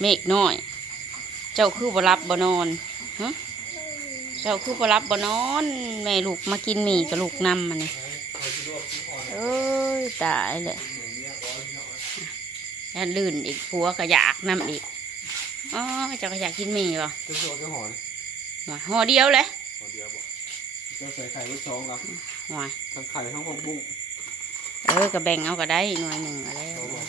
เมฆน้อย เจ้าคือบ่รับบ่นอนฮะเจ้าคือบ่รับบ่นอน แม่ลูกมากินหมี่กับลูกนำมันนี่เอ้ยตายเลยยันลื่นอีกผัวก็อยากนำอีกอ๋อเจ้าก็อยากกินหมี่ป่ะจะสวดจะหอนห่อเดียวเลยหอนเดียวบ่จะใส่ไข่ลูกช้องรับห่อทั้งไข่ทั้งผักบุ้งเออก็แบ่งเอาก็ได้หน่วยหนึ่งอะไร เราบอ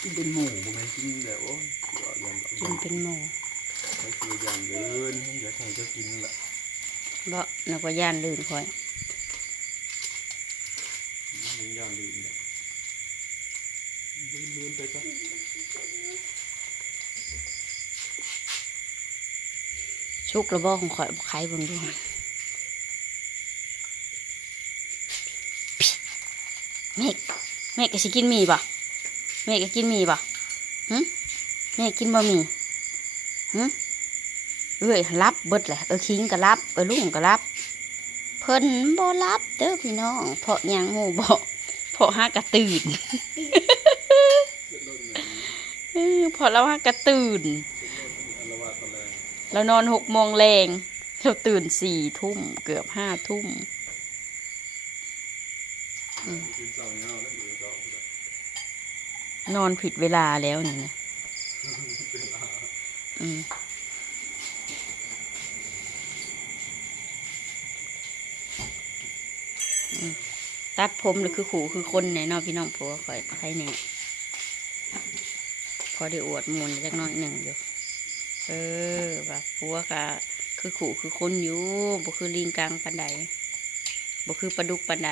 กว่าจะมีเนาะกินเป็นหมูบ่แม่นกินแบบโอ้ยเดี๋ยวยำกินเป็นหมูไม่คือยำเดินอยากให้เจะกินนั่นแหละบ่นึกว่าย่านลื่นคอยมันยำลืมเนี่ยลืมลืมไปก็ชุกระบอกของข่อยบ่ไข่เบนดูเมฆเมฆก็สิกินหมี่ป่ะเมฆก็กินหมี่ป่ะหึเมฆกินบะหมี่หึเอ้ยรับเบิดแหละเออคิงก็รับเออลุงก็รับเพิ่นบ่รับเด้อพี่น้อง เพราะยังหมู่บ่เพราะห้ากระตื่นเออพราะเราห้ากระตื่น เรานอนหกโมงแรงเราตื่นสี่ทุ่มเกือบห้าทุ่มอยู่เสาร์เนอนผิดเวลาแล้วเนี่นะอืมตัดผมหรือคือขู่คือคนไหนเนอพี่น้องผัวคอยใครเนี่ยพอได้อวดหมุนจักน้อยหนึ่งอยู่ เออแบบผัวกะคือขู่คือคนอยู่บ่คือลิงกังปันใดบ่คือปลาดุกปันใด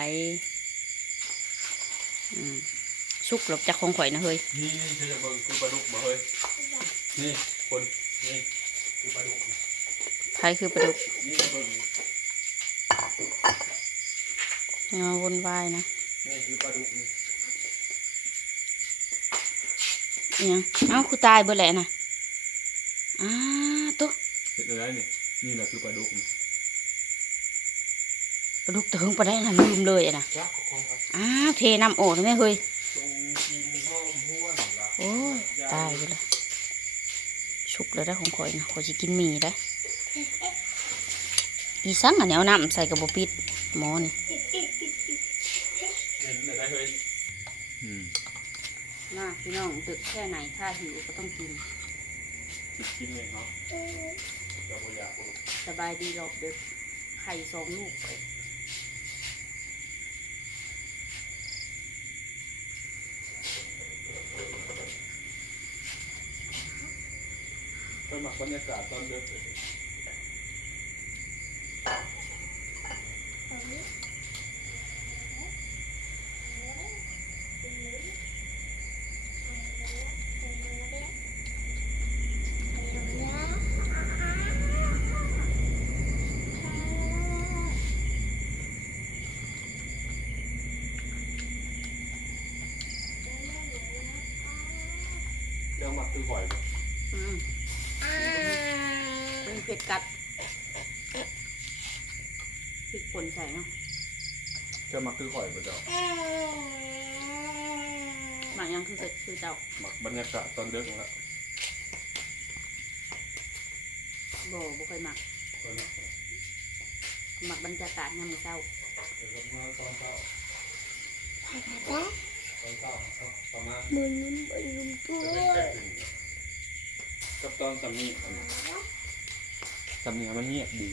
อืม สุกหลบจากของข่อยนะเฮ้ยนี่นี่จะเบิ่งคือปลาดุกบ่เฮ้ยนี่คนนี่คือปลาดุกใครคือปลาดุกนี่จะเบิ่งอย่ามาวนวายนะนี่คือปลาดุกนี่อิหยังเอ้าคือตายเบิดแหละนะอ้าตุ๊เห็นอะไรเนี่ยนี่แหละคือปลาดุกนี่ปลาดุกตะหึงปลาได้นะลืมเลยอะนะรักของครับอ้าวเทน้ำโอ่ทำไมเฮ้ย โอ้ยตายไปเลยชุกเลยได้อของข่อยนะข่อยจะกินหมี่ได้ออีสังอันเนี้เอาน้ำใส่กับบปิดหมอนี่เห็นอะไรเฮ้ยอืมมาพี่น้องตึกแค่ไหนถ้าหิวก็ต้องกินกินเลยเนาะจะบ่อยากบ่สบายดีรอบดึกไข่สองลูกไป หมักบรรยากาศตอนเด็กเลยเรื่องหมักคือหอยบ่อืม เป็นเผ็ดกัดพริกป่นใส่เนาะจะหมักคือหอยบ่เจ้าหมักยังคือเผ็ดคือเจ้าหมักบรรยากาศตอนเด็กแล้วโบบ่เคยหมักตอนนี้หมักบรรยากาศยามมื้อเช้าเดี๋ยวเรามาตอนเช้าตอนเช้าประมาณมึงมึงตัวจะเป็นแปดถึงกับตอนสามี สามีมันเงียบดี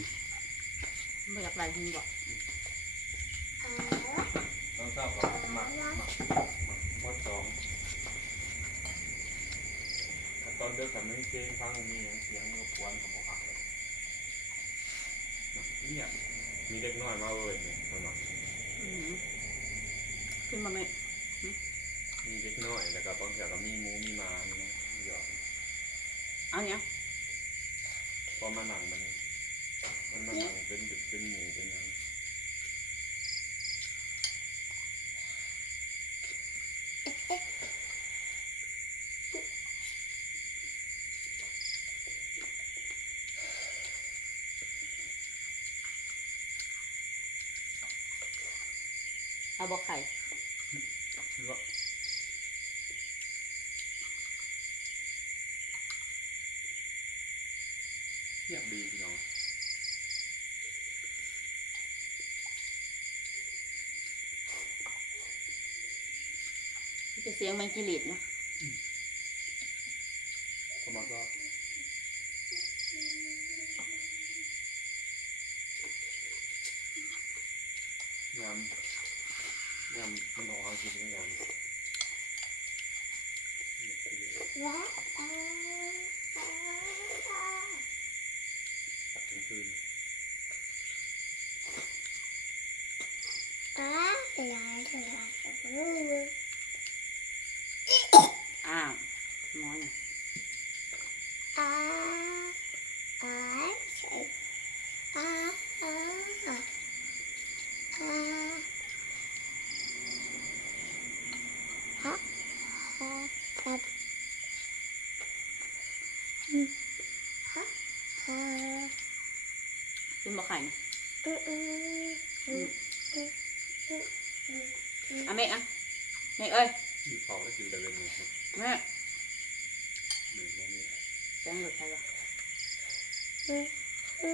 ไม่อยากไรหินบอกตอนเช้าก็หมักหมักหมักพอดสองแต่ตอนเด็กแต่ไม่เพลงฟังมีอย่างเสียงรบกวนของหักเลยเงียบมีเด็กน้อยมาเว้ยเนี่ยสมัครอื้อหือขึ้นมาไหมมีเด็กน้อยแล้วก็บางทีก็มีหมูมีหมาเนาะหยอกเอาเนี่ยพ อมาหนังมัน มันมาหนังเป็นดึกเป็นหมูเป็นหยังเอาบอกไข่ หรือว่าเงียบดีพี่น้อง จะเสียงแมงกิลิดเนาะประมาณก็งามงามมันออกมาจริงๆงามว้าตัดกลางคืนอ้าเสียเสียรู้อ้าวน้อย อ้าอ้าใช่อ้าอ้าอ้าอ้าฮะฮะฮะอืมฮะฮะกินบ่ไข่อืมอืมอืมอืมอื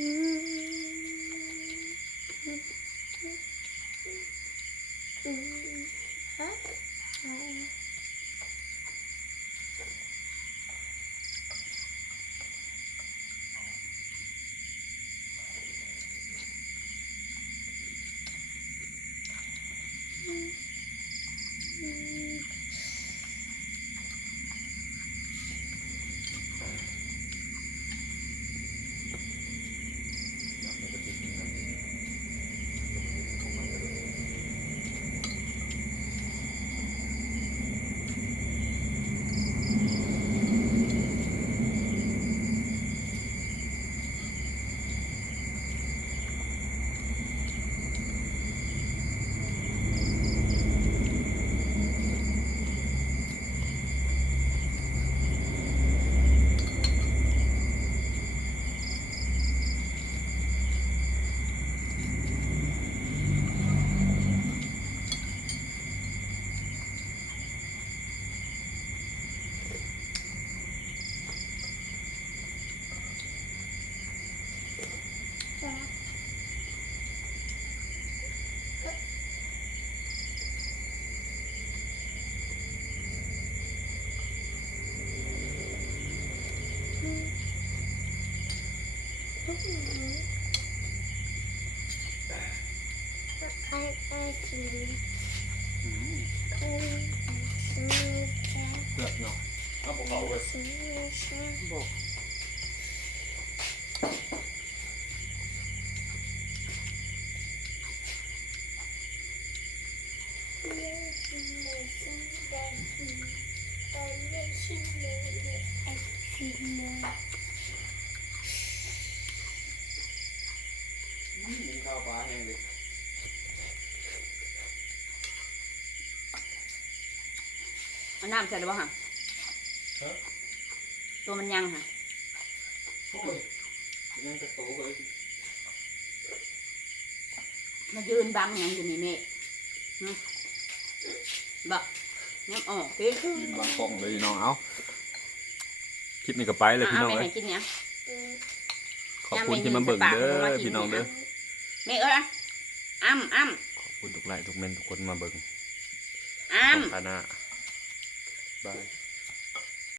ม บอกเอาไว้อืมใช่บอกกินข้าวปลาแห้งดิเอาน้ำใส่หรือเปล่าฮะฮะ ตัวมันยังฮะโอ้ยยังจะโตเลยมายืนบังหยังอยู่นี่เมฆหึบอกน้ำออกพี่ยืนวางกล้องเลยน้องเอาคลิปนี้ก็ไปเลยพี่เอาน้องไปเอ้ให้ยกินเนี้ยขอบคุณที่มาเบิ่งเด้อพี่น้องเด้อเมฆเอ้ยอ้ำอ้ำขอบคุณทุกไลค์ทุกเมนทุกคนมาเบิ่งอ้ำขอบคุณนะบาย